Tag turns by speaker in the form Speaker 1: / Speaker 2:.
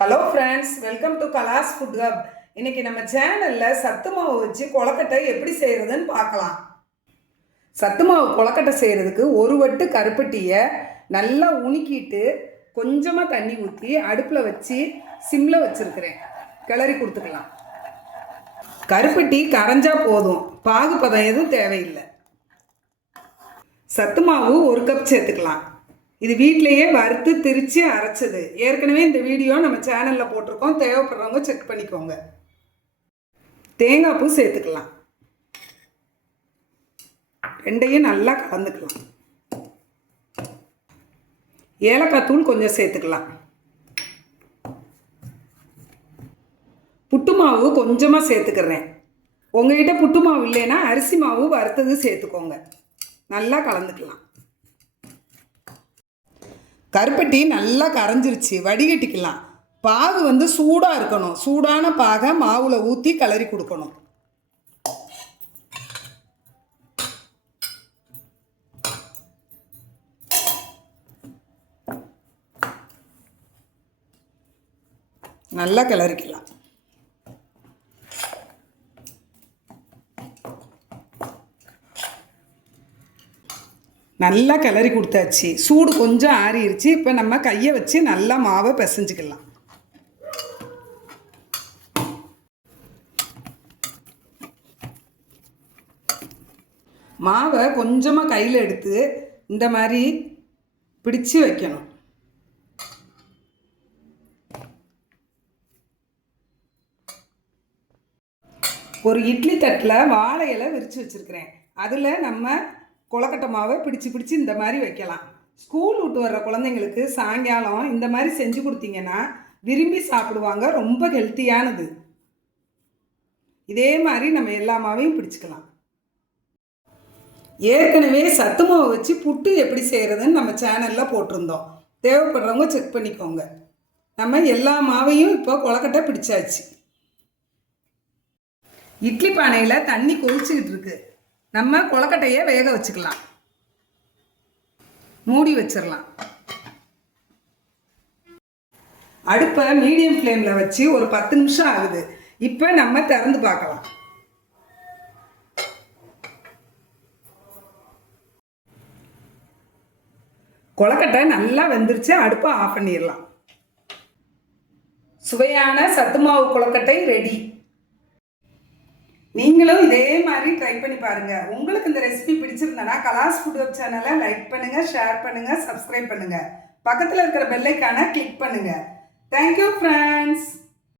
Speaker 1: Hello friends welcome to Kalas food hub இன்னைக்கு நம்ம சேனலில் சத்து மாவு வச்சு கொழக்கட்டை எப்படி செய்கிறதுன்னு பார்க்கலாம். சத்து மாவு கொழக்கட்டை செய்கிறதுக்கு ஒரு வட்டு கருப்பட்டியை நல்லா உணுக்கிட்டு கொஞ்சமாக தண்ணி ஊற்றி அடுப்பில் வச்சு சிம்மில் வச்சுருக்கிறேன். கிளறி கொடுத்துக்கலாம். கருப்பட்டி கரைஞ்சா போதும். பாகுபதம் எதுவும் தேவையில்லை. சத்து மாவு ஒரு கப் சேர்த்துக்கலாம். இது வீட்டிலையே வறுத்து திரித்து அரைச்சது. ஏற்கனவே இந்த வீடியோ நம்ம சேனலில் போட்டிருக்கோம். தேவைப்படுறவங்க செக் பண்ணிக்கோங்க. தேங்காய் பூ சேர்த்துக்கலாம். ரெண்டையும் நல்லா கலந்துக்கலாம். ஏலக்காய் தூள் கொஞ்சம் சேர்த்துக்கலாம். புட்டு மாவு கொஞ்சமாக சேர்த்துக்கிறேன். உங்ககிட்ட புட்டு மாவு இல்லைன்னா அரிசி மாவு வறுத்தது சேர்த்துக்கோங்க. நல்லா கலந்துக்கலாம். கருப்பட்டி நல்லா கரைஞ்சிருச்சு வடிகட்டிக்கலாம். பாகு வந்து சூடாக இருக்கணும். சூடான பாகை மாவில் ஊற்றி கலரி கொடுக்கணும். நல்லா கிளறிக்கலாம். நல்லா கிளறி கொடுத்தாச்சு. சூடு கொஞ்சம் ஆறிடுச்சு இப்போ நம்ம கையை வச்சு நல்லா மாவை பிசைஞ்சுக்கலாம். மாவை கொஞ்சமாக கையில் எடுத்து இந்த மாதிரி பிடிச்சு வைக்கணும். ஒரு இட்லி தட்டில் வாழை இலை விரித்து வச்சுருக்கிறேன். அதில் நம்ம கொலக்கட்டை மாவை பிடிச்சு பிடிச்சு இந்த மாதிரி வைக்கலாம். ஸ்கூல் விட்டு வர்ற குழந்தைங்களுக்கு சாயங்காலம் இந்த மாதிரி செஞ்சு கொடுத்தீங்கன்னா விரும்பி சாப்பிடுவாங்க ரொம்ப ஹெல்த்தியானது இதே மாதிரி நம்ம எல்லா மாவையும் பிடிச்சிக்கலாம். ஏற்கனவே சத்து மாவு வச்சு புட்டு எப்படி செய்கிறதுன்னு நம்ம சேனலில் போட்டிருந்தோம். தேவைப்படுறவங்க செக் பண்ணிக்கோங்க. நம்ம எல்லா மாவையும் இப்போ கொலக்கட்டை பிடிச்சாச்சு. இட்லி பானையில் தண்ணி கொதிச்சுக்கிட்டு இருக்குது நம்ம கொலக்கட்டையை வேக வச்சுக்கலாம். மூடி வச்சிடலாம் அடுப்பை மீடியம் ஃப்ளேமில் வச்சு ஒரு பத்து நிமிஷம் ஆகுது. இப்போ நம்ம திறந்து பார்க்கலாம். கொலக்கட்டை நல்லா வெந்துருச்சு அடுப்பை ஆஃப் பண்ணிடலாம் சுவையான சத்து மாவு கொலக்கட்டை ரெடி நீங்களும் இதே மாதிரி ட்ரை பண்ணி பாருங்கள் உங்களுக்கு இந்த ரெசிபி பிடிச்சிருந்தனா கலாஸ் ஃபுட் வெப் சேனலை லைக் பண்ணுங்கள் ஷேர் பண்ணுங்கள் சப்ஸ்கிரைப் பண்ணுங்கள் பக்கத்தில் இருக்கிற பெல்லைக்கான கிளிக் பண்ணுங்கள் தேங்க்யூ ஃப்ரெண்ட்ஸ்